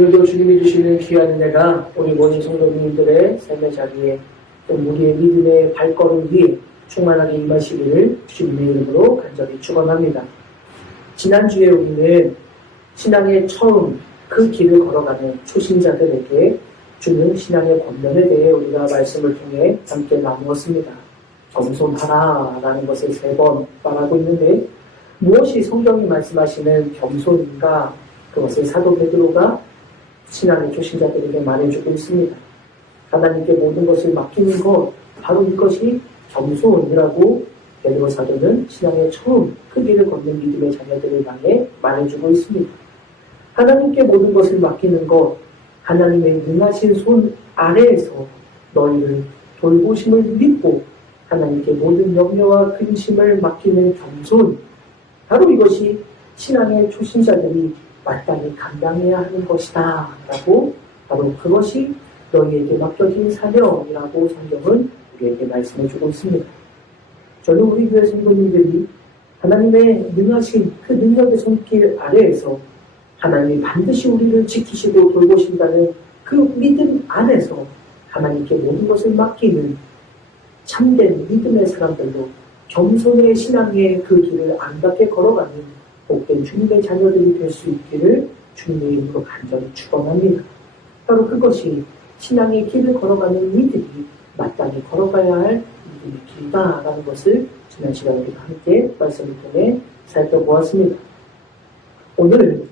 오늘도 주님이 주시는 귀한 은혜가 우리 모든 성도님들의 삶의 자리에 또 우리의 믿음의 발걸음 위에 충만하게 임하시기를 주님의 이름으로 간절히 축원합니다. 지난주에 우리는 신앙의 처음 그 길을 걸어가는 초신자들에게 주는 신앙의 권면에 대해 우리가 말씀을 통해 함께 나누었습니다. 겸손하라라는 것을 3번 말하고 있는데 무엇이 성경이 말씀하시는 겸손인가? 그것을 사도 베드로가 신앙의 초신자들에게 말해주고 있습니다. 하나님께 모든 것을 맡기는 것, 바로 이것이 겸손이라고 베드로 사도는 신앙의 처음 그 길을 걷는 믿음의 자녀들을 향해 말해주고 있습니다. 하나님께 모든 것을 맡기는 것, 하나님의 능하신 손 아래에서 너희를 돌보심을 믿고 하나님께 모든 염려와 근심을 맡기는 겸손, 바로 이것이 신앙의 초신자들이 마땅히 감당해야 하는 것이다 라고, 바로 그것이 너희에게 맡겨진 사명이라고 성경은 우리에게 말씀해주고 있습니다. 저는 우리 교회 성도님들이 하나님의 능하신 그 능력의 손길 아래에서 하나님이 반드시 우리를 지키시고 돌보신다는 그 믿음 안에서 하나님께 모든 것을 맡기는 참된 믿음의 사람들로 겸손의 신앙의 그 길을 안답게 걸어가는 복된 주님의 자녀들이 될 수 있기를 주님의 이름으로 간절히 축원합니다. 바로 그것이 신앙의 길을 걸어가는 이들이 마땅히 걸어가야 할 믿음의 길다라는 것을 지난 시간에 우리가 함께 말씀을 통해 살펴보았습니다. 오늘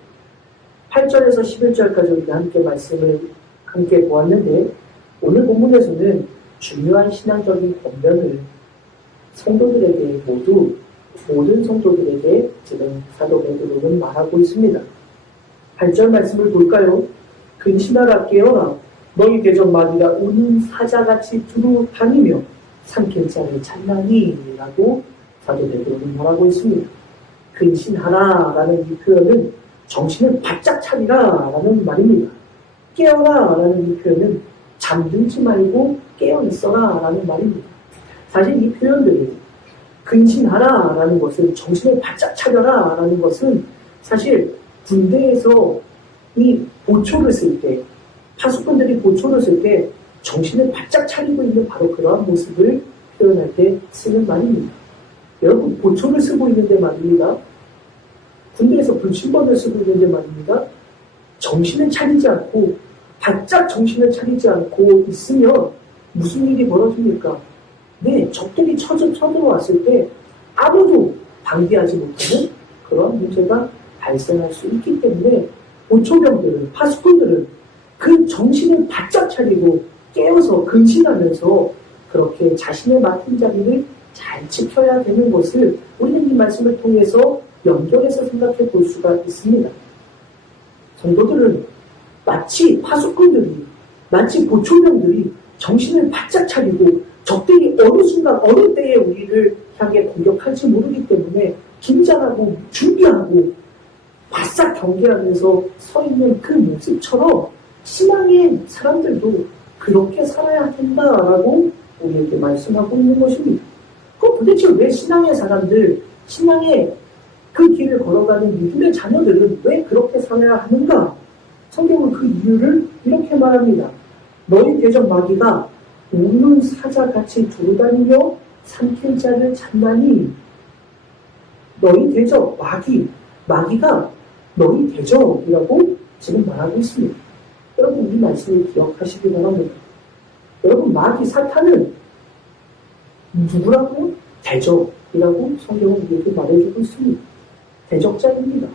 8절에서 11절까지 우리가 함께 말씀을 함께 보았는데 오늘 본문에서는 중요한 신앙적인 권면을 성도들에게 모든 성도들에게 지금 사도 베드로는 말하고 있습니다. 8절 말씀을 볼까요? 근신하라 깨어라 너희 대적 마귀가 우는 사자같이 두루 다니며 삼킬 자를 찾나니 라고 사도 베드로는 말하고 있습니다. 근신하라 라는 이 표현은 정신을 바짝 차리라 라는 말입니다. 깨어라 라는 이 표현은 잠들지 말고 깨어 있어라 라는 말입니다. 사실 이 표현들이 근신하라 라는 것은 정신을 바짝 차려라 라는 것은 사실 군대에서 이 보초를 쓸 때 파수꾼들이 보초를 쓸 때 정신을 바짝 차리고 있는 바로 그러한 모습을 표현할 때 쓰는 말입니다. 여러분 보초를 쓰고 있는데 말입니다. 군대에서 불침번을 쓰고 있는데 말입니다. 정신을 차리지 않고 바짝 정신을 차리지 않고 있으면 무슨 일이 벌어집니까? 네, 적들이 쳐들어왔을 때 아무도 방비하지 못하는 그런 문제가 발생할 수 있기 때문에 보초병들은, 파수꾼들은 그 정신을 바짝 차리고 깨어서 근신하면서 그렇게 자신의 맡은 자리를 잘 지켜야 되는 것을 우리는 이 말씀을 통해서 연결해서 생각해 볼 수가 있습니다. 성도들은 마치 파수꾼들이, 마치 보초병들이 정신을 바짝 차리고 적들이 어느 순간, 어느 때에 우리를 향해 공격할지 모르기 때문에 긴장하고 준비하고 바싹 경계하면서 서 있는 그 모습처럼 신앙의 사람들도 그렇게 살아야 된다라고 우리에게 말씀하고 있는 것입니다. 그럼 도대체 왜 신앙의 사람들, 신앙의 그 길을 걸어가는 믿음의 자녀들은 왜 그렇게 살아야 하는가? 성경은 그 이유를 이렇게 말합니다. 너희 대적 마귀가 우는 사자같이 두루다니며 삼킬 자를 찾나니 너희 대적 마귀가 너희 대적이라고 지금 말하고 있습니다. 여러분 이 말씀을 기억하시기 바랍니다. 여러분 마귀 사탄은 누구라고? 대적이라고 성경은 우리에게 말해주고 있습니다. 대적자입니다.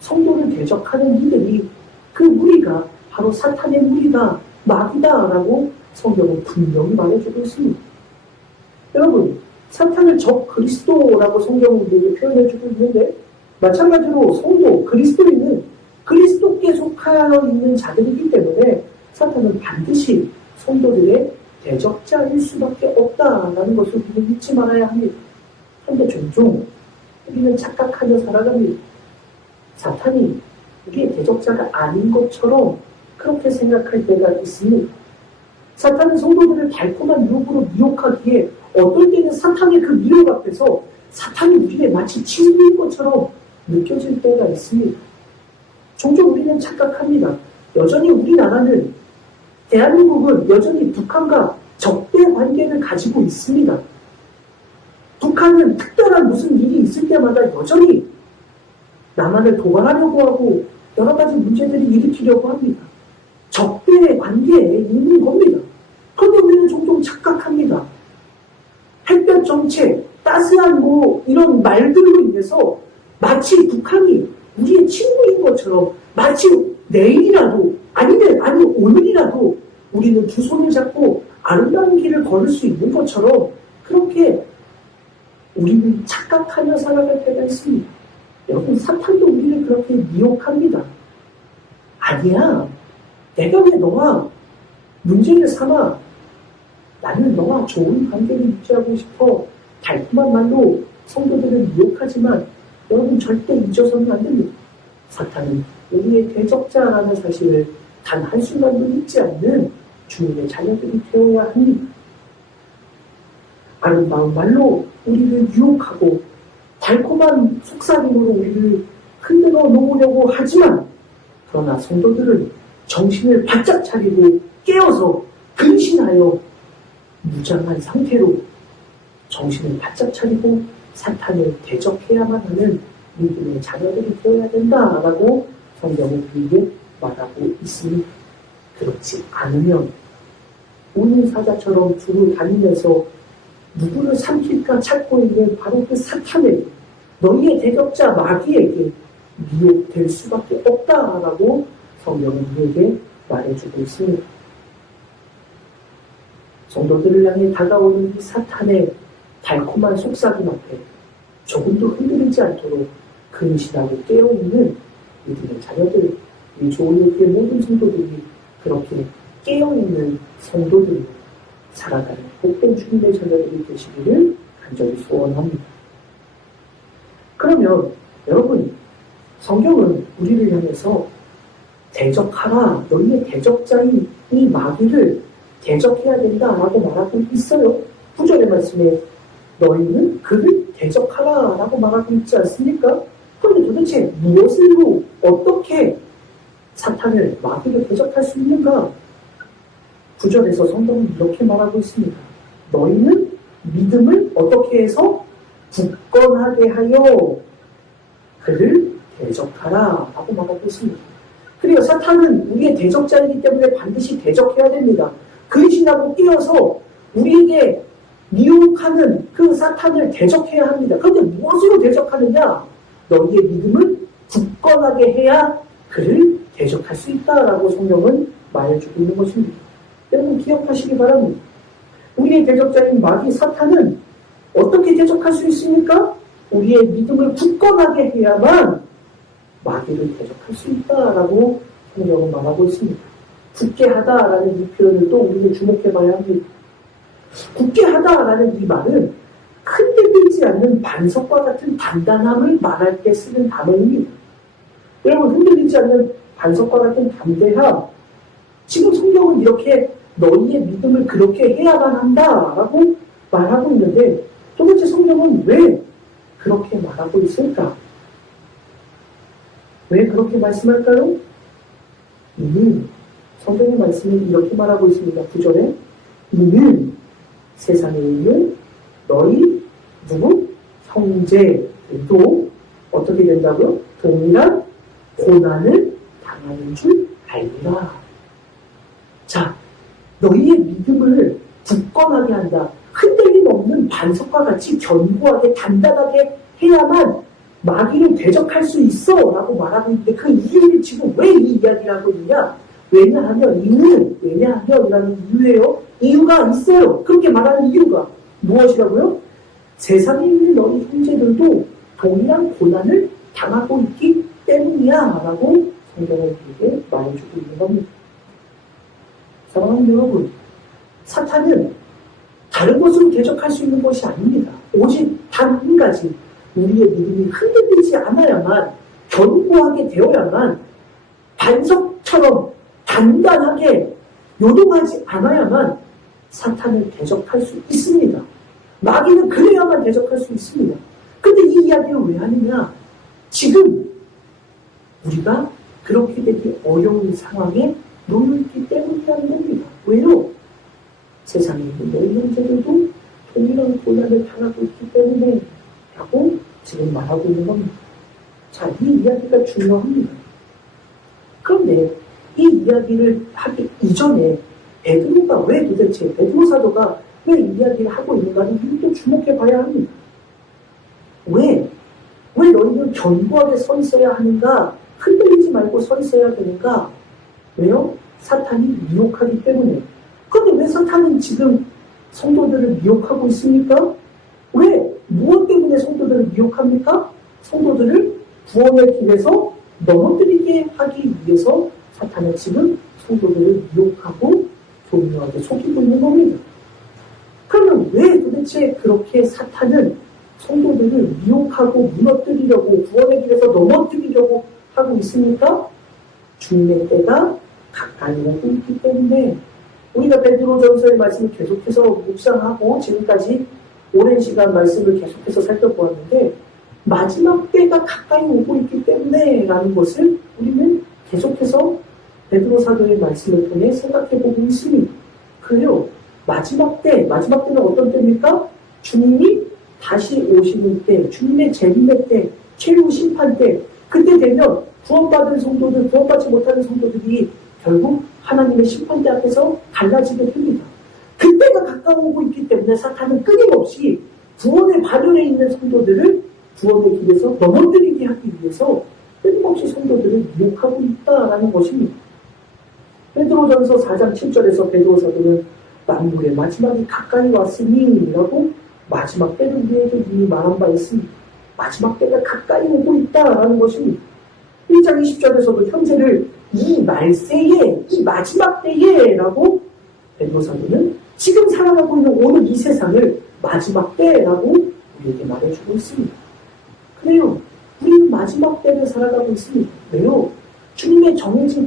성도를 대적하는 이들이 그 무리가 바로 사탄의 무리다, 마귀다라고 성경은 분명히 말해주고 있습니다. 여러분, 사탄을 적 그리스도라고 성경은 우리에게 표현해주고 있는데 마찬가지로 성도, 그리스도인은 그리스도께 속하여 있는 자들이기 때문에 사탄은 반드시 성도들의 대적자일 수밖에 없다라는 것을 우리는 잊지 말아야 합니다. 그런데 종종 우리는 착각하며 살아갑니다. 사탄이 우리의 대적자가 아닌 것처럼 그렇게 생각할 때가 있습니다. 사탄은 성도들을 달콤한 유혹으로 미혹하기에 어떨 때는 사탄의 그 미혹 앞에서 사탄이 우리의 마치 친구인 것처럼 느껴질 때가 있습니다. 종종 우리는 착각합니다. 여전히 우리나라는, 대한민국은 여전히 북한과 적대 관계를 가지고 있습니다. 북한은 특별한 무슨 일이 있을 때마다 여전히 남한을 도발하려고 하고 여러 가지 문제들을 일으키려고 합니다. 적대의 관계에 있는 겁니다. 그런데 우리는 종종 착각합니다. 햇볕 정책, 따스한 이런 말들로 인해서 마치 북한이 우리의 친구인 것처럼, 마치 내일이라도 아니면 오늘이라도 우리는 두 손을 잡고 아름다운 길을 걸을 수 있는 것처럼 그렇게 우리는 착각하며 살아갈 때가 있습니다. 여러분, 사탄도 우리를 그렇게 미혹합니다. 아니야, 내가 왜 너와 문제를 삼아? 나는 너와 좋은 관계를 유지하고 싶어. 달콤한 말로 성도들을 미혹하지만 여러분, 절대 잊어서는 안 됩니다. 사탄은 우리의 대적자라는 사실을 단 한순간도 잊지 않는 주님의 자녀들이 되어야 합니다. 아름다운 말로 우리를 유혹하고 달콤한 속삭임으로 우리를 흔들어 놓으려고 하지만, 그러나 성도들은 정신을 바짝 차리고 깨어서 근신하여 무장한 상태로 정신을 바짝 차리고 사탄을 대적해야만 하는 믿음의 자녀들이 되어야 된다라고 성경은 우리에게 말하고 있습니다. 그렇지 않으면 오는 사자처럼 두루 다니면서 누구를 삼킬까 찾고 있는 바로 그 사탄에게, 너희의 대적자 마귀에게 미혹될 수밖에 없다라고 성경은 우리에게 말해주고 있습니다. 성도들을 향해 다가오는 이 사탄의 달콤한 속삭임 앞에 조금도 흔들리지 않도록 근신하고 깨어있는 믿음의 자녀들, 이 조은교회 모든 성도들이 그렇게 깨어있는 성도들로 살아가는 복된 주님의 자녀들이 되시기를 간절히 소원합니다. 그러면 여러분, 성경은 우리를 향해서 대적하라, 너희의 대적자인 이 마귀를 대적해야 된다라고 말하고 있어요. 9절의 말씀에 너희는 그를 대적하라 라고 말하고 있지 않습니까? 그런데 도대체 무엇으로, 어떻게 사탄을, 마귀를 대적할 수 있는가? 9절에서 성경은 이렇게 말하고 있습니다. 너희는 믿음을 어떻게 해서 굳건하게 하여 그를 대적하라 라고 말하고 있습니다. 그리고 사탄은 우리의 대적자이기 때문에 반드시 대적해야 됩니다. 근신하고 깨어서 우리에게 미혹하는 그 사탄을 대적해야 합니다. 그런데 무엇으로 대적하느냐? 너희의 믿음을 굳건하게 해야 그를 대적할 수 있다라고 성경은 말해주고 있는 것입니다. 여러분, 기억하시기 바랍니다. 우리의 대적자인 마귀 사탄은 어떻게 대적할 수 있습니까? 우리의 믿음을 굳건하게 해야만 마귀를 대적할 수 있다라고 성경은 말하고 있습니다. 굳게 하다라는 이 표현을 또 우리는 주목해 봐야 합니다. 굳게 하다라는 이 말은 흔들리지 않는 반석과 같은 단단함을 말할 때 쓰는 단어입니다. 여러분, 흔들리지 않는 반석과 같은 담대함, 지금 성경은 이렇게 너희의 믿음을 그렇게 해야만 한다라고 말하고 있는데 도대체 성경은 왜 그렇게 말하고 있을까? 왜 그렇게 말씀할까요? 이는 성경의 말씀은 이렇게 말하고 있습니다. 9절에 이는 세상에 있는 너희 누구? 형제들도 어떻게 된다고요? 동일한 고난을 당하는 줄 알리라. 자, 너희의 믿음을 굳건하게 한다. 흔들림 없는 반석과 같이 견고하게 단단하게 해야만 마귀를 대적할 수 있어 라고 말하고 있는데 그 이유를 지금 왜 이 이야기를 하고 있느냐? 왜냐하면 이라는 이유예요. 이유가 있어요. 그렇게 말하는 이유가 무엇이라고요? 세상에 있는 너희 형제들도 동일한 고난을 당하고 있기 때문이야 라고 성경은 우리에게 말해주고 있는 겁니다. 사랑하는 여러분, 사탄은 다른 것으로 대적할 수 있는 것이 아닙니다. 오직 단 한 가지, 우리의 믿음이 흔들리지 않아야만, 견고하게 되어야만, 반석처럼 단단하게 요동하지 않아야만 사탄을 대적할 수 있습니다. 마귀는 그래야만 대적할 수 있습니다. 근데 이 이야기를 왜 하느냐? 지금 우리가 그렇게 되기 어려운 상황에 놓여있기 때문이라는 겁니다. 왜요? 세상에 있는 모든 형제들도 동일한 고난을 당하고 있기 때문에 라고 지금 말하고 있는 겁니다. 자, 이 이야기가 중요합니다. 그런데 이 이야기를 하기 이전에 베드로가 왜 도대체, 베드로 사도가 왜 이야기를 하고 있는가를 또 주목해 봐야 합니다. 왜 너희는 견고하게 서 있어야 하는가? 흔들리지 말고 서 있어야 되는가? 왜요? 사탄이 미혹하기 때문에. 그런데 왜 사탄은 지금 성도들을 미혹하고 있습니까? 왜? 무엇 때문에 성도들을 미혹합니까? 성도들을 구원의 길에서 넘어뜨리게 하기 위해서 사탄은 지금 성도들을 미혹하고 교묘하게 속이고 있는 겁니다. 그러면 왜 도대체 그렇게 사탄은 성도들을 미혹하고 무너뜨리려고 구원의 길에서 넘어뜨리려고 하고 있습니까? 죽음의 때가 가까이 오고 있기 때문에 우리가 베드로전서의 말씀을 계속해서 묵상하고 지금까지 오랜 시간 말씀을 계속해서 살펴보았는데 마지막 때가 가까이 오고 있기 때문에 라는 것을 우리는 계속해서 베드로 사도의 말씀을 통해 생각해보고 있습니다. 그래요. 마지막 때는 어떤 때입니까? 주님이 다시 오시는 때, 주님의 재림의 때, 최후 심판 때, 그때 되면 구원받은 성도들, 구원받지 못하는 성도들이 결국 하나님의 심판대 앞에서 갈라지게 됩니다. 그때가 가까워오고 있기 때문에 사탄은 끊임없이 구원의 발현에 있는 성도들을 구원의 길에서 넘어뜨리게 하기 위해서 끊임없이 성도들을 미혹하고 있다라는 것입니다. 베드로전서 4장 7절에서 베드로 사도는 만물의 마지막이 가까이 왔으니 라고 마지막 때를 우리에게 이미 말한 바 있습니다. 마지막 때가 가까이 오고 있다라는 것입니다. 1장 20절에서도 현재를 이 말세에, 이 마지막 때에 라고 베드로 사도는 지금 살아가고 있는 오늘 이 세상을 마지막 때라고 우리에게 말해주고 있습니다. 그래요. 우리는 마지막 때를 살아가고 있습니다. 왜요? 주님의 정해진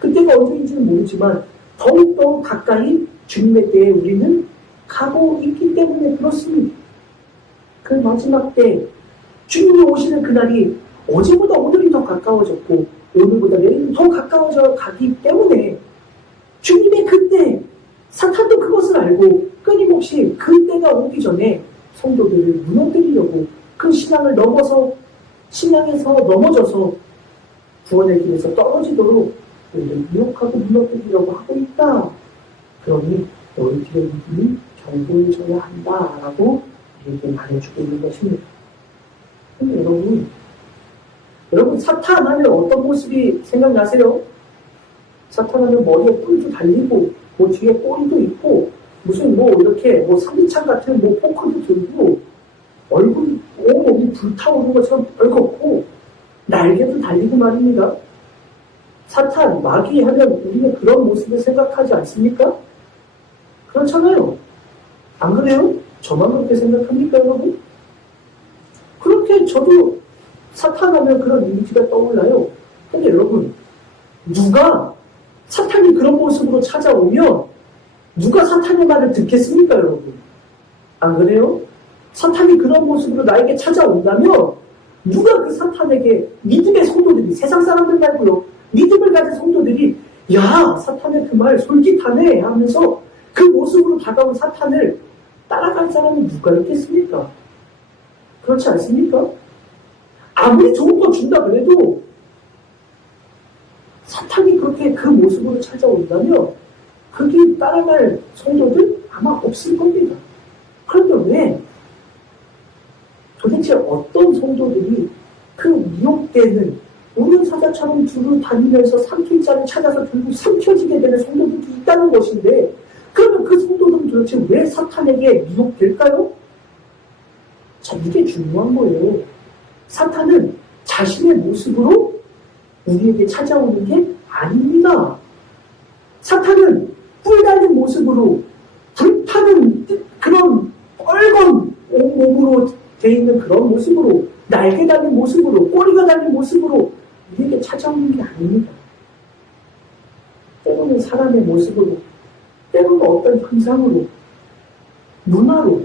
그때가 언제인지는 모르지만 더욱더 가까이 주님의 때에 우리는 가고 있기 때문에 그렇습니다. 그 마지막 때 주님이 오시는 그날이 어제보다 오늘이 더 가까워졌고 오늘보다 내일은 더 가까워져 가기 때문에 주님의 그때 사탄도 그것을 알고 끊임없이 그때가 오기 전에 성도들을 무너뜨리려고 그 신앙에서 넘어져서 구원의 길에서 떨어지도록 우리를 미혹하고 무너뜨리려고 하고 있다. 그러니 너희들의 믿음이 견고해져야 한다라고 이렇게 말해주고 있는 것입니다. 근데 여러분 사탄 하면 어떤 모습이 생각나세요? 사탄 하면 머리에 뿔도 달리고 뒤에 꼬리도 있고 무슨 이렇게 삼지창 같은 포크도 들고 얼굴이 온몸이 불타오르는 것처럼 빨갛고 날개도 달리고 말입니다. 사탄, 마귀 하면 우리는 그런 모습을 생각하지 않습니까? 그렇잖아요. 안 그래요? 저만 그렇게 생각합니까, 여러분? 그렇게 저도 사탄 하면 그런 이미지가 떠올라요. 근데 여러분, 누가 사탄이 그런 모습으로 찾아오면 누가 사탄의 말을 듣겠습니까, 여러분? 안 그래요? 사탄이 그런 모습으로 나에게 찾아온다면 누가 그 사탄에게 믿음의 성도들이, 세상 사람들 말고요, 믿음을 가진 성도들이 야, 사탄의 그 말 솔깃하네 하면서 그 모습으로 다가온 사탄을 따라갈 사람이 누가 있겠습니까? 그렇지 않습니까? 아무리 좋은 거 준다 그래도 사탄이 그렇게 그 모습으로 찾아온다면 거기 따라갈 성도들 아마 없을 겁니다. 그런데 왜? 도대체 어떤 성도들이 그 미혹되는 우는사자처럼 두루 다니면서 삼킬 자를 찾아서 결국 삼켜지게 되는 성도들이 있다는 것인데 그러면 그 성도들은 도대체 왜 사탄에게 미혹될까요? 자, 이게 중요한 거예요. 사탄은 자신의 모습으로 우리에게 찾아오는 게 아닙니다. 사탄은 뿔 달린 모습으로 불타는 그런 빨간 몸으로 돼 있는 그런 모습으로 날개 달린 모습으로 꼬리가 달린 모습으로 우리에게 찾아오는 게 아닙니다. 때로는 사람의 모습으로 때로는 어떤 형상으로 문화로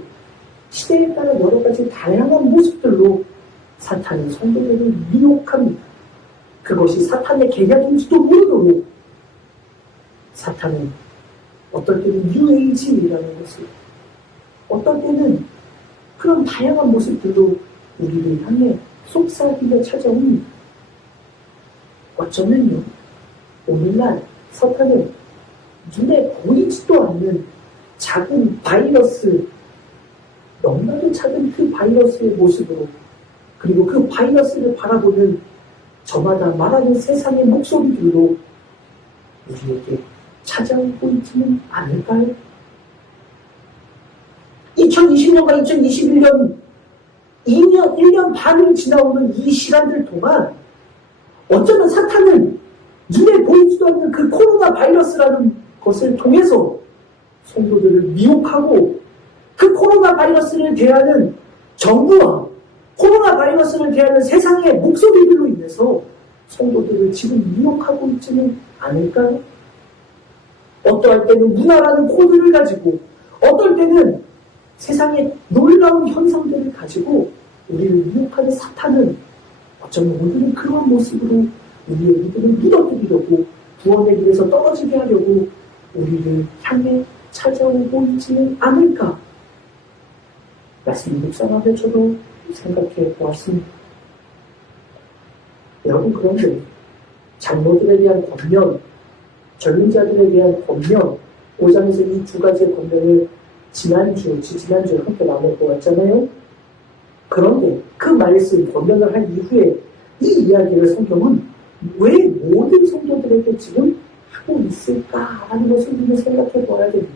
시대에 따라 여러 가지 다양한 모습들로 사탄은 성도들을 미혹합니다. 그것이 사탄의 계략인지도 모르도록 사탄은 어떨 때는 뉴에이지라는 것을, 어떨 때는 그런 다양한 모습들로 우리를 향해 속삭이며 찾아옵니다. 어쩌면요, 오늘날 사탄은 눈에 보이지도 않는 작은 바이러스, 너무나도 작은 그 바이러스의 모습으로, 그리고 그 바이러스를 바라보는 저마다 말하는 세상의 목소리들로 우리에게 찾아오고 있지는 않을까요? 2020년과 2021년 1년 반을 지나오는 이 시간들 동안 어쩌면 사탄은 눈에 보이지도 않는 그 코로나 바이러스라는 것을 통해서 성도들을 미혹하고, 그 코로나 바이러스를 대하는 정부와 코로나 바이러스를 대하는 세상의 목소리들로 인해서 성도들을 지금 미혹하고 있지는 않을까요? 어떠할 때는 문화라는 코드를 가지고, 어떨 때는 세상의 놀라운 현상들을 가지고 우리를 미혹하는 사탄은 어쩌면 오늘은 그런 모습으로 우리의 믿음을 무너뜨리려고, 구원의 길에서 떨어지게 하려고 우리를 향해 찾아오고 있지는 않을까? 말씀 묵상하며 저도 생각해 보았습니다. 여러분, 그런데 장로들에 대한 권면, 젊은 자들에 대한 권면, 5장에서 이 두 가지의 권면을 지난주에 함께 나눠보았잖아요. 그런데 그 말씀, 권면을 한 이후에 이 이야기를 성경은 왜 모든 성도들에게 지금 하고 있을까라는 것을 우리는 생각해 보아야 됩니다.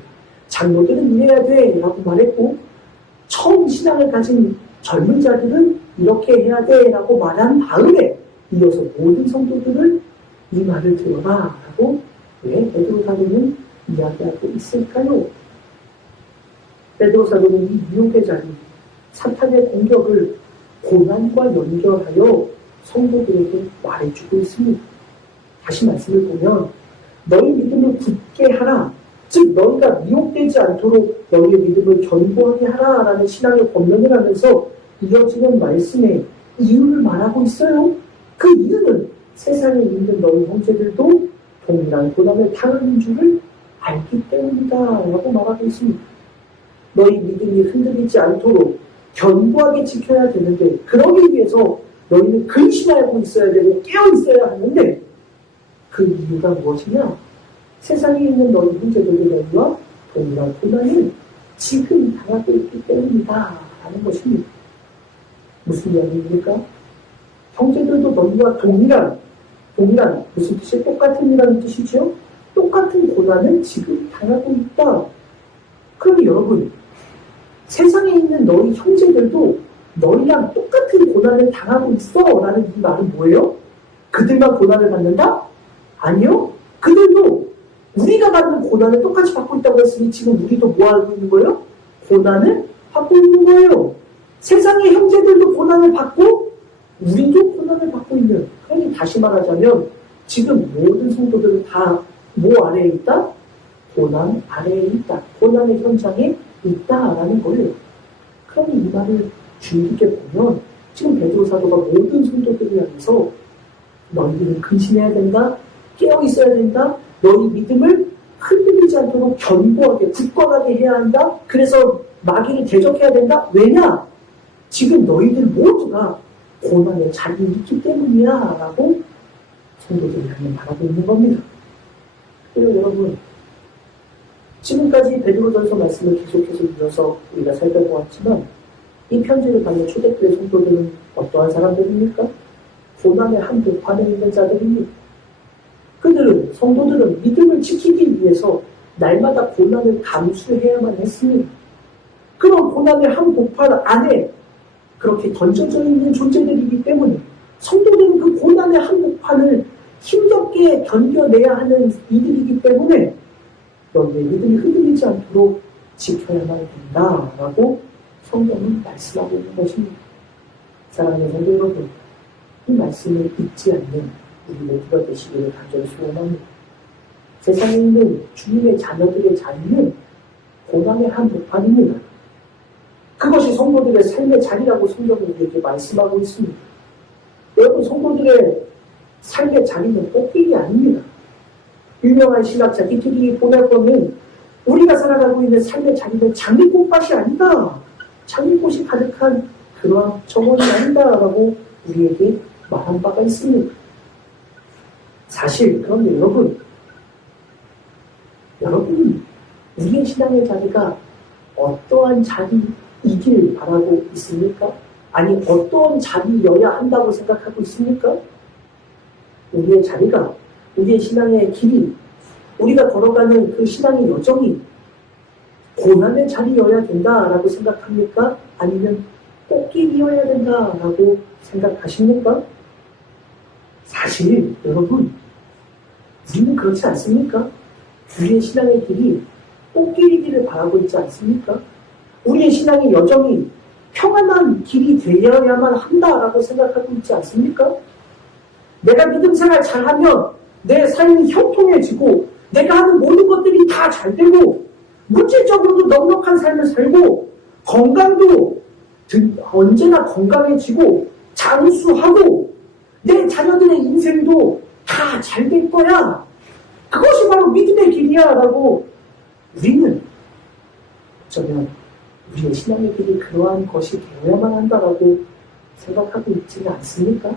장로들은 이래야 돼 라고 말했고, 처음 신앙을 가진 젊은 자들은 이렇게 해야 돼 라고 말한 다음에 이어서 모든 성도들을 이 말을 들어라 라고 왜 베드로 사도는 이야기하고 있을까요? 베드로 사도는 이 유혹의 자리, 사탄의 공격을 고난과 연결하여 성도들에게 말해주고 있습니다. 다시 말씀을 보면 너희 믿음을 굳게 하라, 즉 너희가 미혹되지 않도록 너희의 믿음을 견고하게 하라 라는 신앙의 권면을 하면서 이어지는 말씀에 이유를 말하고 있어요. 그 이유는 세상에 있는 너희 형제들도 동일한 고난을 당하는 줄을 알기 때문이다 라고 말하고 있습니다. 너희 믿음이 흔들리지 않도록 견고하게 지켜야 되는데, 그러기 위해서 너희는 근심하고 있어야 되고 깨어 있어야 하는데, 그 이유가 무엇이냐? 세상에 있는 너희 형제들도 너희와 동일한 고난을 지금 당하고 있기 때문이다 라는 것입니다. 무슨 이야기입니까? 형제들도 너희와 동일한 무슨 뜻이에요? 똑같은 이라는 뜻이죠? 똑같은 고난을 지금 당하고 있다. 그럼 여러분, 세상에 있는 너희 형제들도 너희랑 똑같은 고난을 당하고 있어 라는 이 말은 뭐예요? 그들만 고난을 받는다? 아니요. 그들도 우리가 받는 고난을 똑같이 받고 있다고 했으니 지금 우리도 뭐 하고 있는 거예요? 고난을 받고 있는 거예요. 세상의 형제들도 고난을 받고 우리도 고난을 받고 있는, 그러니 다시 말하자면 지금 모든 성도들은 다 뭐 아래에 있다? 고난 아래에 있다. 고난의 현장에 있다라는 거예요. 그러니 이 말을 주의 깊게 보면 지금 베드로 사도가 모든 성도들을 향해서 너희들은 근신해야 된다, 깨어 있어야 된다, 너희 믿음을 흔들리지 않도록 견고하게 굳건하게 해야 한다. 그래서 마귀를 대적해야 된다. 왜냐? 지금 너희들 모두가 고난의 자리에 있기 때문이야 라고 성도들을 향해 말하고 있는 겁니다. 그리고 여러분, 지금까지 베드로전서 말씀을 계속해서 이어서 우리가 살펴보았지만 이 편지를 받는 초대교회 성도들은 어떠한 사람들입니까? 고난의 한복판에 있는 자들입니다. 그들은, 성도들은 믿음을 지키기 위해서 날마다 고난을 감수해야만 했습니다. 그런 고난의 한복판 안에 그렇게 던져져 있는 존재들이기 때문에 성도들은 그 고난의 한복판을 힘겹게 견뎌내야 하는 이들이기 때문에 너희의 믿음이 흔들리지 않도록 지켜야만 된다라고 성경은 말씀하고 있는 것입니다. 사랑하는 성도 여러분, 이 말씀을 잊지 않는 우리 모두가 되시기를 간절히 소원합니다. 세상에 있는 주님의 자녀들의 자리는 고난의 한복판입니다. 그것이 성도들의 삶의 자리라고 성경은 우리에게 말씀하고 있습니다. 여러분, 성도들의 삶의 자리는 꽃길이 아닙니다. 유명한 신학자 디트리히 보날퍼는 우리가 살아가고 있는 삶의 자리는 장미꽃밭이 아니다. 장미꽃이 가득한 그러한 정원이 아니다라고 우리에게 말한 바가 있습니다. 사실 그런데 여러분 우리의 신앙의 자리가 어떠한 자리이길 바라고 있습니까? 아니 어떠한 자리여야 한다고 생각하고 있습니까? 우리의 자리가, 우리의 신앙의 길이, 우리가 걸어가는 그 신앙의 여정이 고난의 자리여야 된다라고 생각합니까? 아니면 꽃길이어야 된다라고 생각하십니까? 사실 여러분 우리는 그렇지 않습니까? 우리의 신앙의 길이 꽃길이기를 바라고 있지 않습니까? 우리의 신앙의 여정이 평안한 길이 되어야만 한다라고 생각하고 있지 않습니까? 내가 믿음 생활 잘하면 내 삶이 형통해지고 내가 하는 모든 것들이 다 잘되고 물질적으로도 넉넉한 삶을 살고 건강도 언제나 건강해지고 장수하고 내 자녀들의 인생도 다 잘 될 거야. 그것이 바로 믿음의 길이야 라고 우리는 어쩌면 우리의 신앙의 길이 그러한 것이 되어야만 한다라고 생각하고 있지는 않습니까?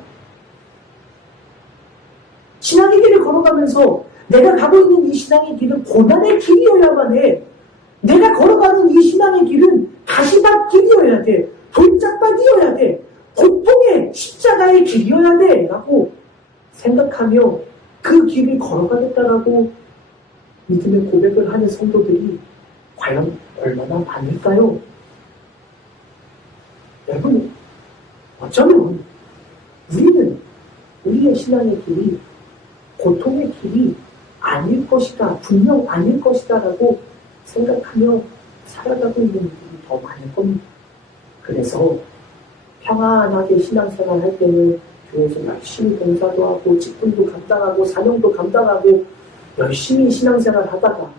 신앙의 길을 걸어가면서 내가 가고 있는 이 신앙의 길은 고난의 길이어야만 해. 내가 걸어가는 이 신앙의 길은 가시밭 길이어야 돼. 돌짝밭이어야 돼. 고통의 십자가의 길이어야 돼. 라고 생각하며 그 길을 걸어가겠다라고 믿음의 고백을 하는 성도들이 과연 얼마나 많을까요? 여러분, 어쩌면 우리는 우리의 신앙의 길이 고통의 길이 아닐 것이다, 분명 아닐 것이다 라고 생각하며 살아가고 있는 분들이 더 많을 겁니다. 그래서 평안하게 신앙생활 할 때는 교회에서 열심히 봉사도 하고 직분도 감당하고 사명도 감당하고 열심히 신앙생활 하다가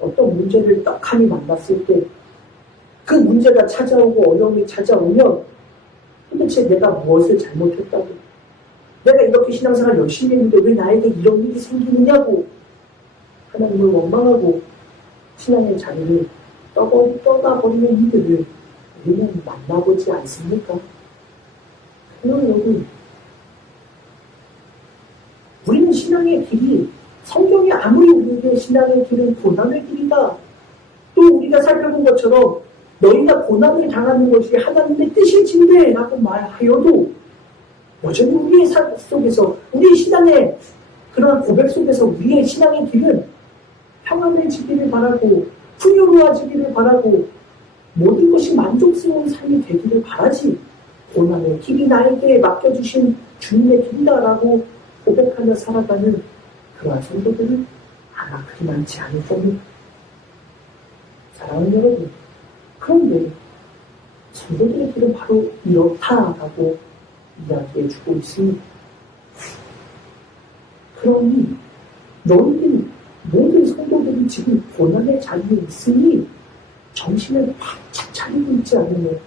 어떤 문제를 떡하니 만났을 때 그 문제가 찾아오고 어려움이 찾아오면 도대체 내가 무엇을 잘못했다고, 내가 이렇게 신앙생활 열심히 했는데 왜 나에게 이런 일이 생기느냐고 하나님을 원망하고 신앙의 자리를 떠나버리는 이들을 우리는 만나보지 않습니까? 그럼 여러분, 우리는 신앙의 길이, 성경이 아무리 우리에게 신앙의 길은 고난의 길이다, 또 우리가 살펴본 것처럼 너희가 고난을 당하는 것이 하나님의 뜻일진데 라고 말하여도 여전히 우리의 삶 속에서, 우리의 신앙의 그런 고백 속에서 우리의 신앙의 길은 평안해지기를 바라고 풍요로워지기를 바라고 모든 것이 만족스러운 삶이 되기를 바라지, 고난의 길이 나에게 맡겨주신 주님의 길이다라고 고백하며 살아가는 그러한 성도들은 아마 그리 많지 않을 겁니다. 사랑하는 여러분, 그런데 성도들의 길은 바로 이렇다라고 이야기해주고 있습니다. 그러니 너희들 모든 성도들이 지금 고난의 자리에 있으니 정신을 바짝 차리고 있지 않으면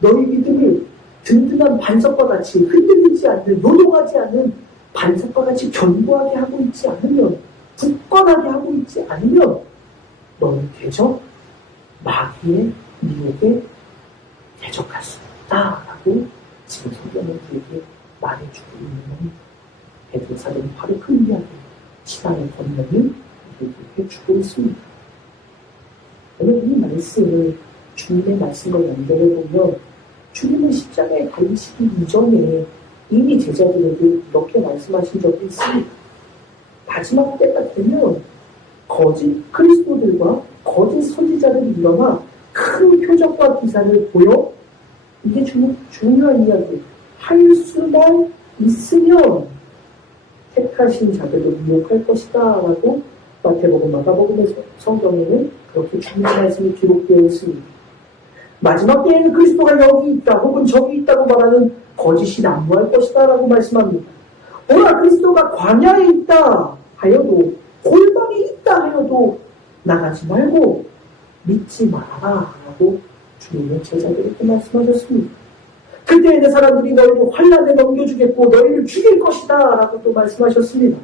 너희 믿음을 든든한 반석과 같이 흔들리지 않는, 노동하지 않는 반석과 같이 견고하게 하고 있지 않으면, 굳건하게 하고 있지 않으면 너는 대적 마귀의 미혹에 대적할 수 없다라고 지금 성경은 우리에게 말해주고 있는 겁니다. 베드로 사도는 바로 그 이야기, 신앙의 권면을 우리에게 해주고 있습니다. 오늘 이 말씀을 주님의 말씀과 연결해보면 주님은 십자가에 달리시기 이전에 이미 제자들에게 이렇게 말씀하신 적이 있습니다. 마지막 때가 되면 거짓 그리스도들과 거짓 선지자들이 일어나 큰 표적과 기사를 보여, 이게 중요한 이야기, 할 수만 있으면 택하신 자들을 미혹할 것이다 라고 마태복음, 마가복음의 성경에는 그렇게 중요한 말씀이 기록되어 있습니다. 마지막 때에는 그리스도가 여기 있다 혹은 저기 있다고 말하는 거짓이 난무할 것이다 라고 말씀합니다. 오라 그리스도가 광야에 있다 하여도, 골방에 있다 하여도 나가지 말고 믿지 말아라 라고 주님의 제자들에게 말씀하셨습니다. 그때에는 사람들이 너희를 환난에 넘겨주겠고 너희를 죽일 것이다 라고 또 말씀하셨습니다.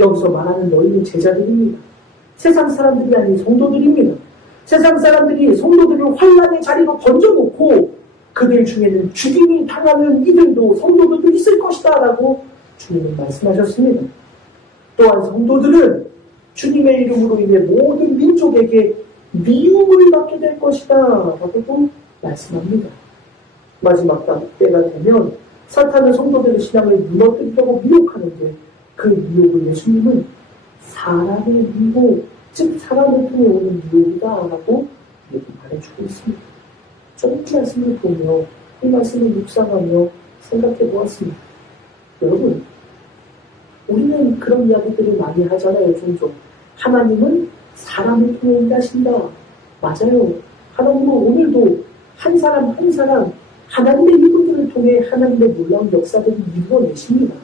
여기서 말하는 너희는 제자들입니다. 세상 사람들이 아닌 성도들입니다. 세상 사람들이 성도들을 환난의 자리로 던져놓고 그들 중에는 죽임이 당하는 이들도 성도들도 있을 것이다 라고 주님은 말씀하셨습니다. 또한 성도들은 주님의 이름으로 인해 모든 민족에게 미움을 받게 될 것이다 라고도 말씀합니다. 마지막 때가 되면 사탄은 성도들의 신앙을 무너뜨리려고 미혹하는데 그 미혹을 예수님은 사람의 미혹, 즉 사람을 통해 오는 미혹이다 라고 말해주고 있습니다. 저는 이 말씀을 보며 이 말씀을 묵상하며 생각해 보았습니다. 여러분, 우리는 그런 이야기들을 많이 하잖아요. 종종 하나님은 사람을 통해 일하신다. 맞아요. 하나님은 오늘도 한 사람 한 사람 하나님의 일꾼들을 통해 하나님의 놀라운 역사들을 이루어내십니다.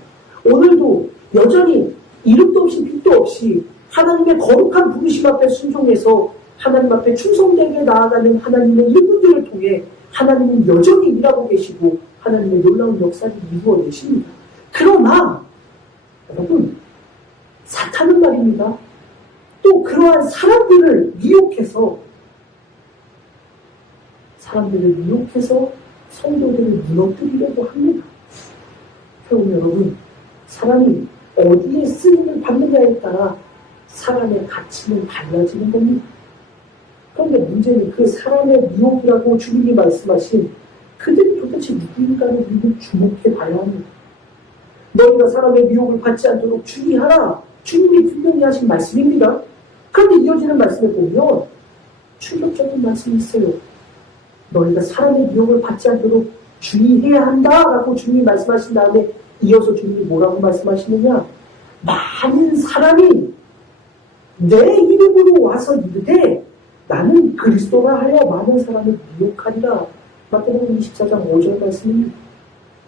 오늘도 여전히 이름도 없이 빛도 없이 하나님의 거룩한 부르심 앞에 순종해서 하나님 앞에 충성되게 나아가는 하나님의 일꾼들을 통해 하나님은 여전히 일하고 계시고 하나님의 놀라운 역사를 이루어내십니다. 그러나 여러분, 사탄은 말입니다. 또 그러한 사람들을 미혹해서 성도들을 무너뜨리려고 합니다. 그럼 여러분, 사람이 어디에 쓰임을 받느냐에 따라 사람의 가치는 달라지는 겁니다. 그런데 문제는 그 사람의 미혹이라고 주님이 말씀하신 그들이 도대체 누구인가를 우리는 주목해 봐야 합니다. 너희가 사람의 미혹을 받지 않도록 주의하라. 주님이 분명히 하신 말씀입니다. 그런데 이어지는 말씀을 보면 충격적인 말씀이 있어요. 너희가 사람의 미혹을 받지 않도록 주의해야 한다라고 주님이 말씀하신 다음에 이어서 주님이 뭐라고 말씀하시느냐? 많은 사람이 내 이름으로 와서 이르되 나는 그리스도라 하여 많은 사람을 미혹하리라. 마태복음 24장 5절 말씀입니다.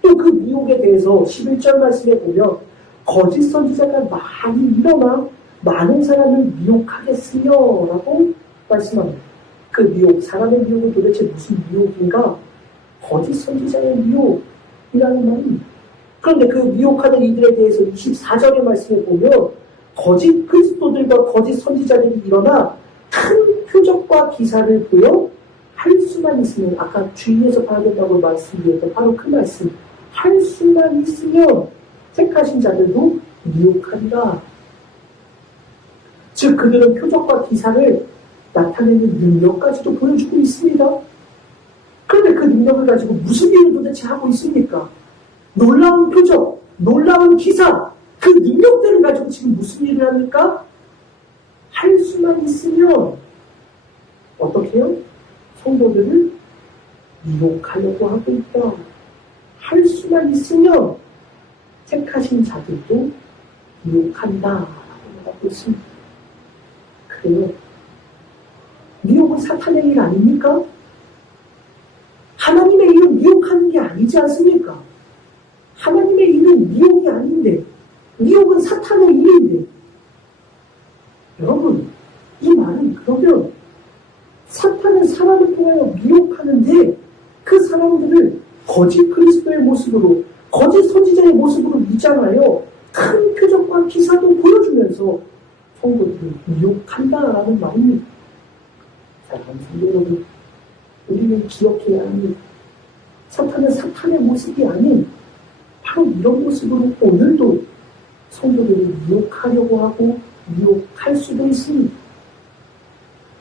또 그 미혹에 대해서 11절 말씀에 보면 거짓 선지자가 많이 일어나 많은 사람을 미혹하겠으며 라고 말씀합니다. 그 미혹, 사람의 미혹은 도대체 무슨 미혹인가? 거짓 선지자의 미혹이라는 말입니다. 그런데 그 미혹하는 이들에 대해서 24절의 말씀에 보면 거짓 그리스도들과 거짓 선지자들이 일어나 큰 표적과 기사를 보여 할 수만 있으면, 아까 주의해서 봐야 된다고 말씀드렸던 바로 그 말씀, 할 수만 있으면 택하신 자들도 미혹한다. 즉 그들은 표적과 기사를 나타내는 능력까지도 보여주고 있습니다. 그런데 그 능력을 가지고 무슨 일을 도대체 하고 있습니까? 놀라운 표적, 놀라운 기사, 그 능력들을 가지고 지금 무슨 일을 합니까? 할 수만 있으면 어떻게 해요? 성도들을 미혹하려고 하고 있다. 할 수만 있으면 택하신 자들도 미혹한다 라고 말하고 있습니다. 그래요. 미혹은 사탄의 일 아닙니까? 하나님의 일은 미혹하는 게 아니지 않습니까? 하나님의 일은 미혹이 아닌데, 미혹은 사탄의 일인데. 여러분, 이 말은 그러면 사탄은 사람을 통하여 미혹하는데 그 사람들을 거짓 그리스도의 모습으로, 거짓 선지자의 모습으로 위장하여 큰 표적과 기사도 보여주면서 성도들을 미혹한다라는 말입니다. 사랑하는 성도 여러분, 우리는 기억해야 합니다. 사탄은 사탄의 모습이 아닌 바로 이런 모습으로 오늘도 성도들을 미혹하려고 하고 미혹할 수도 있습니다.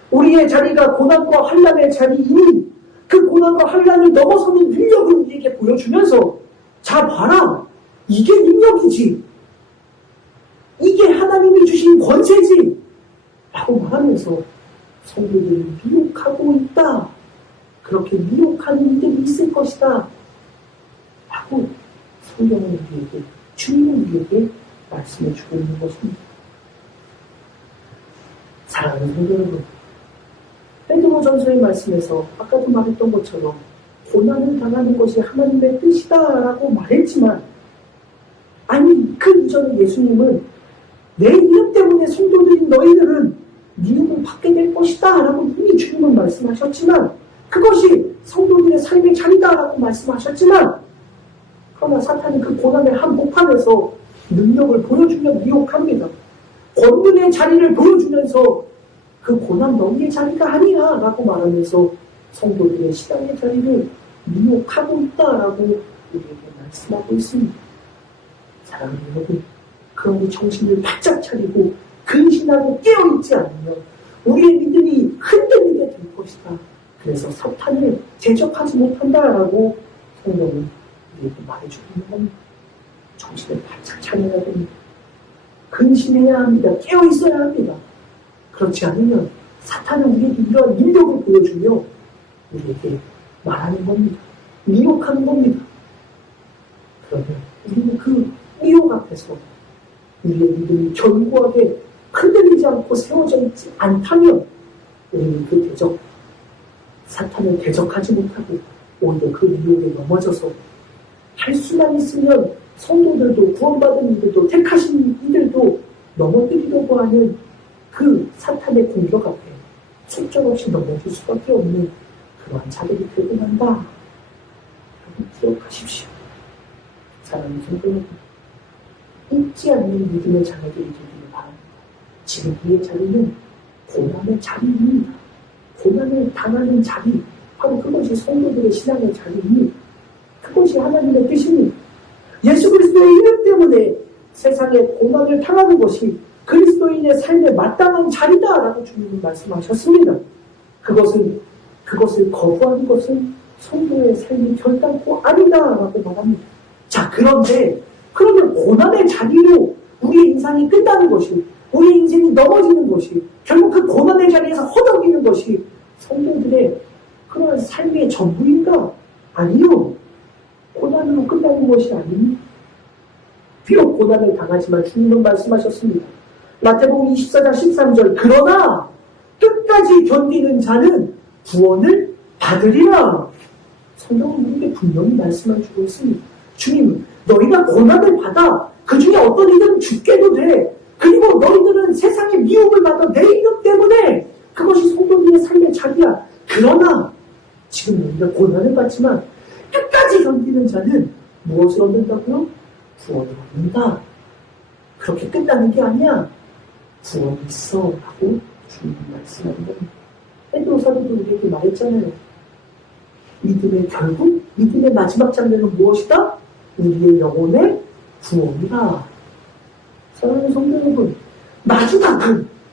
우리의 자리가 고난과 환난의 자리이니 그 고난과 환난을 넘어서는 능력을 우리에게 보여주면서, 자 봐라, 이게 능력이지, 이게 하나님이 주신 권세지 라고 말하면서 성도들을 미혹하고 있다. 그렇게 미혹하는 이들이 있을 것이다 라고 성경은 우리에게, 주님은 우리에게 말씀해 주고 있는 것입니다. 사랑하는 성도 여러분, 베드로전서의 말씀에서 아까도 말했던 것처럼 고난을 당하는 것이 하나님의 뜻이다라고 말했지만, 아니 그 이전에 예수님은 내 이름 때문에 성도들인 너희들은 미움을 받게 될 것이다 라고 이미 주님은 말씀하셨지만, 그것이 성도들의 삶의 자리다라고 말씀하셨지만, 그러나 사탄은 그 고난의 한복판에서 능력을 보여주며 미혹합니다. 권능의 자리를 보여주면서 그 고난 너희의 자리가 아니야 라고 말하면서 성도들의 신앙의 자리를 미혹하고 있다라고 우리에게 말씀하고 있습니다. 사랑하는 여러분, 그러니 정신을 바짝 차리고 근신하고 깨어있지 않으면 우리의 믿음이 흔들리게 될 것이다. 그래서 사탄을 대적하지 못한다라고 성경은 우리에게 말해주고 있는 겁니다. 정신을 바짝 차려야 됩니다. 근신해야 합니다. 깨어있어야 합니다. 그렇지 않으면 사탄은 우리에게 이러한 능력을 보여주며 우리에게 말하는 겁니다. 미혹하는 겁니다. 그러면 우리는 그 미혹 앞에서 우리의 믿음이 견고하게 흔들리지 않고 세워져 있지 않다면 우리는 그 대적, 사탄을 대적하지 못하고 오히려 그 미혹에 넘어져서 할 수만 있으면 성도들도 구원받은 이들도 택하신 이들도 넘어뜨리려고 하는 그 사탄의 공격 앞에 속절없이 넘어질 수밖에 없는 그러한 자들이 되고 난다. 여러분 기억하십시오. 사랑하는 성도 여러분, 잊지 않는 믿음의 자녀들이 되기를 바랍니다. 지금 우리의 자리는 고난의 자리입니다. 고난을 당하는 자리, 바로 그것이 성도들의 신앙의 자리입니다. 그것이 하나님의 뜻입니다. 예수 그리스도의 이름 때문에 세상에 고난을 당하는 것이 그리스도인의 삶에 마땅한 자리다라고 주님은 말씀하셨습니다. 그것을 거부하는 것은 성도의 삶이 결단코 아니다라고 말합니다. 자, 그러면 고난의 자리로 우리의 인생이 끝나는 것이, 우리의 인생이 넘어지는 것이, 결국 그 고난의 자리에서 허덕이는 것이 성도들의 그런 삶의 전부인가? 아니요. 고난으로 끝나는 것이 아닙니다. 비록 고난을 당하지만 주님은 말씀하셨습니다. 마태복음 24장 13절, 그러나 끝까지 견디는 자는 구원을 받으리라. 성경은 우리에게 분명히 말씀을 주고 있습니다. 주님은 너희가 고난을 받아 그 중에 어떤 이들은 죽게도 돼. 그리고 너희들은 세상의 미움을 받아 내 이름 때문에 그것이 성도들의 삶의 자리야. 그러나 지금 너희가 고난을 받지만 끝까지 견디는 자는 무엇을 얻는다고요? 구원을 얻는다. 그렇게 끝나는 게 아니야. 구원이 있어 라고 주님이 말씀하는 겁니다. 베드로 사도도 우리에게 말했잖아요. 믿음의 마지막 장면은 무엇이다? 우리의 영혼의 구원이다. 사랑하는 성도 여러분,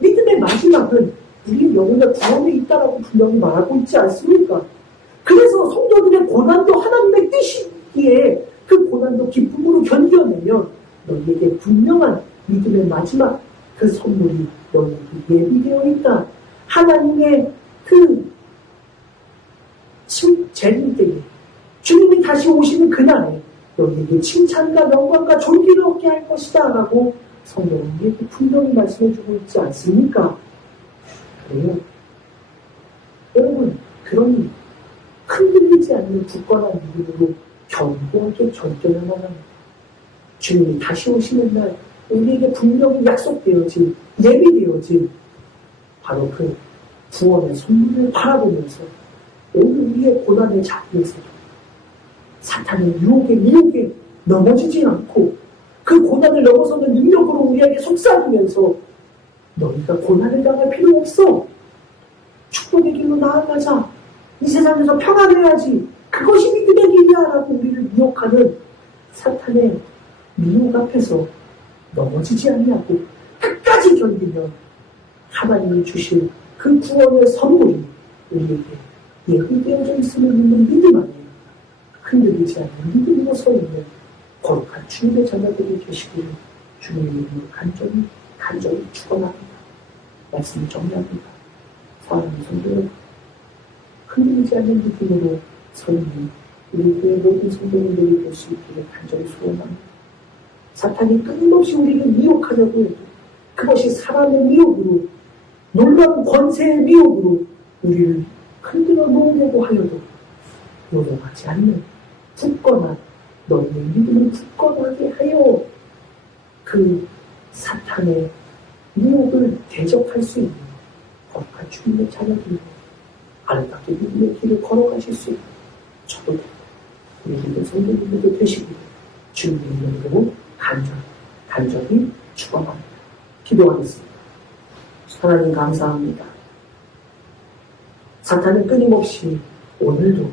믿음의 마지막은 우리의 영혼의 구원에 있다라고 분명히 말하고 있지 않습니까? 그래서 성도들의 고난도 하나님의 뜻이기에 그 고난도 기쁨으로 견뎌내면 너희에게 분명한 믿음의 마지막 그 선물이 너희에게 예비되어 있다. 하나님의 그 재림 때에 주님이 다시 오시는 그날에 너희에게 칭찬과 영광과 존귀를 얻게 할 것이다 라고 성경은 우리에게 분명히 말씀해주고 있지 않습니까? 그래요. 여러분, 그러니 흔들리지 않는 굳건한 믿음으로 견고하게 견뎌야만 합니다. 주님이 다시 오시는 날 우리에게 분명히 약속되어진, 예비되어진 바로 그 구원의 선물을 바라보면서 오늘 우리의 고난의 자리에서도 사탄의 미혹에 넘어지지 않고 그 고난을 넘어서는 능력으로 우리에게 속삭이면서 너희가 고난을 당할 필요 없어. 축복의 길로 나아가자. 이 세상에서 평안해야지. 그것이 믿음의 길이야 라고 우리를 미혹하는 사탄의 미혹 앞에서 넘어지지 아니하고 끝까지 견디면 하나님이 주실 그 구원의 선물이 우리에게 예비되어져 있음을 믿는 믿음 아니에요. 흔들리지 않는 믿음으로 서 있는 거룩한 주님의 자녀들이 계시기를 주님의 이름으로 간절히 축원합니다. 말씀을 정리합니다. 사랑하는 성도 여러분, 흔들리지 않는 믿음으로 서 있는 우리 교회 모든 성도님들이 될 수 있기를 간절히 소원합니다. 사탄이 끊임없이 우리를 미혹하려고 해도 그것이 사람의 미혹으로, 놀라운 권세의 미혹으로 우리를 흔들어 놓으려고 하여도 요동하지 않는 굳건한 너희의 믿음을 굳건하게 하여 그 사탄의 미혹을 대적할 수 있는 거룩한 주님의 자녀들이고 아름답게 믿음의 길을 걸어가실 수 있고 저도 되고 우리 믿음 성도님들도 되시기를 주님의 이름으로 간절히 축원합니다. 기도하겠습니다. 하나님 감사합니다. 사탄은 끊임없이 오늘도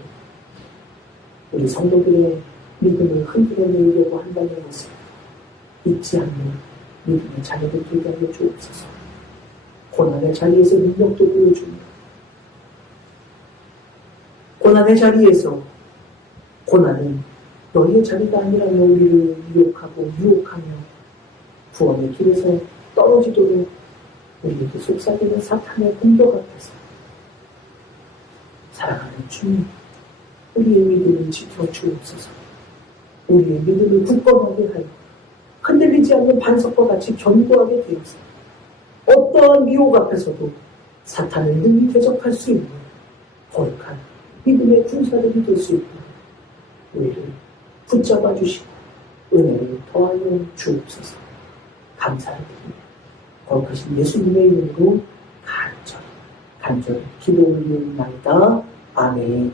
우리 성도들의 믿음을 흔들어내려고 한다는 것을 잊지 않는 믿음의 자녀들 되게 하여 주옵소서. 고난의 자리에서 능력도 보여줍니다. 고난의 자리에서 고난은 너희의 자리가 아니라며 우리를 유혹하며 구원의 길에서 떨어지도록 우리에게 속삭이는 사탄의 공격 앞에서 살아가는 주님, 우리의 믿음을 지켜 주옵소서. 우리의 믿음을 굳건하게 하여 흔들리지 않는 반석과 같이 견고하게 되어서 어떠한 미혹 앞에서도 사탄을 능히 대적할 수 있는 거룩한 믿음의 군사들이 될 수 있도록 우리를 붙잡아 주시고 은혜를 더하여 주옵소서. 감사드립니다. 거룩하신 예수님의 이름으로 간절히 기도 올리옵나이다. 아멘.